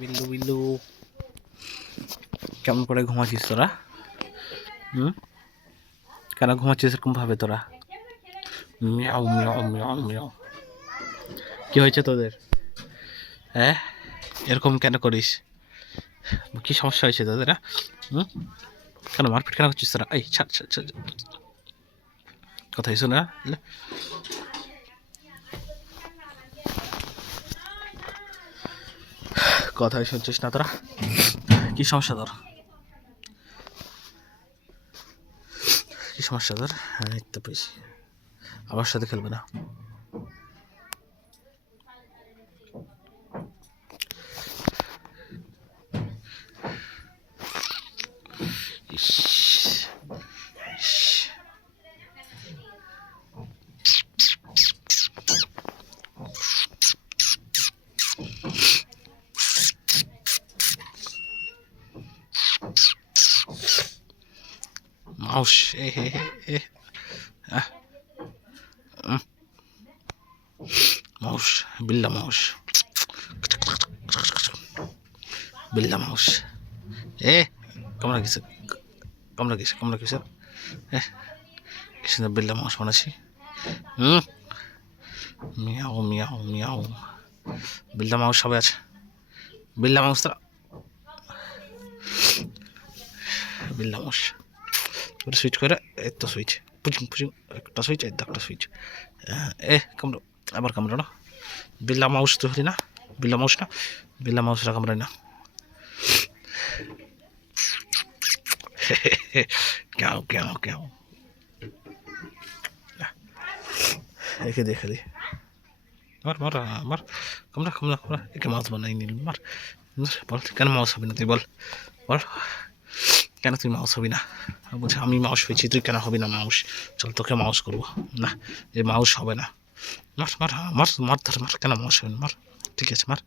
বিল্লু বিল্লু কেমন করে ঘুমাচ্ছিস তোরা? কেন ঘুমাচ্ছিস এরকম ভাবে তোরা? মিয়াও মিয়াও মিয়াও মিয়াও। কি হয়েছে তোদের? হ্যাঁ, এরকম কেন করিস? কি সমস্যা হয়েছে তোদের? কেন মারপিট কেন করছিস তোরা? এই ছাড় ছাড় ছাড়, কথা হয়েছে না? কথাই শুনছিস না তোরা? কি সমস্যা তোর? কি সমস্যা তোর? হ্যাঁ, তো পেয়েছি। আমার সাথে খেলবে না। মাউস এ হে হে এ মাউস, বিল্লা মাউস, বিল্লা মাউস এ কামড়া গেছে, কামড়া গেছে, কামড়া গেছে। কিসে বিল্লা মাউস বানাচ্ছি? মিয়াও মিয়াও মিয়াও। বিল্লা মাউস সবাই আছে। বিল্লা মাউস তারা, বিল্লা মাউস সুইচ করে, এই তো সুইচ, পুচিং পুচিং, একটা সুইচ, এই একটা সুইচ। কামড়ো, আবার কামড়ো না। বিল্লা মাউস তো হলি না, বিল্লা মাউস না, বিল্লা মাউসরা কামড়ায় না। ক্যাও ক্যাও ক্যাও, একে দেখে দি মার মার মার, কামড়া কামড়া কামড়া, একে মাউস বানাই নিল। মার বল, কেন মাউস হবি না তুই? বল বল, কেন তুই মাউস হবি না? বলছে আমি মাউস হয়েছি, তুই কেন হবি না মাউস? চল তোকে মাউস করবো না, এ মাউস হবে না। মার মার মার মার ধর, মার, কেন মাউস হবে না? মার, ঠিক আছে মার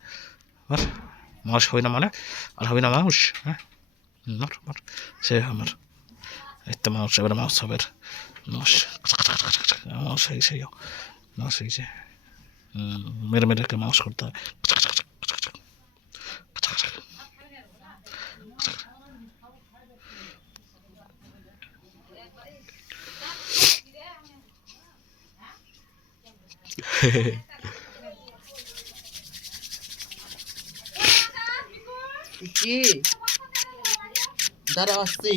মার। মাউস হবে না মানে আর হবে না মাউস? হ্যাঁ, মার মার, সে আমার এই তো মাউস, এবার মাউস হবে। মাউস মাউস হয়ে গেছে, মাউস হয়ে গেছে। মেরে মেরে মাউস করতে হয়। কি দাঁড়া আসছি।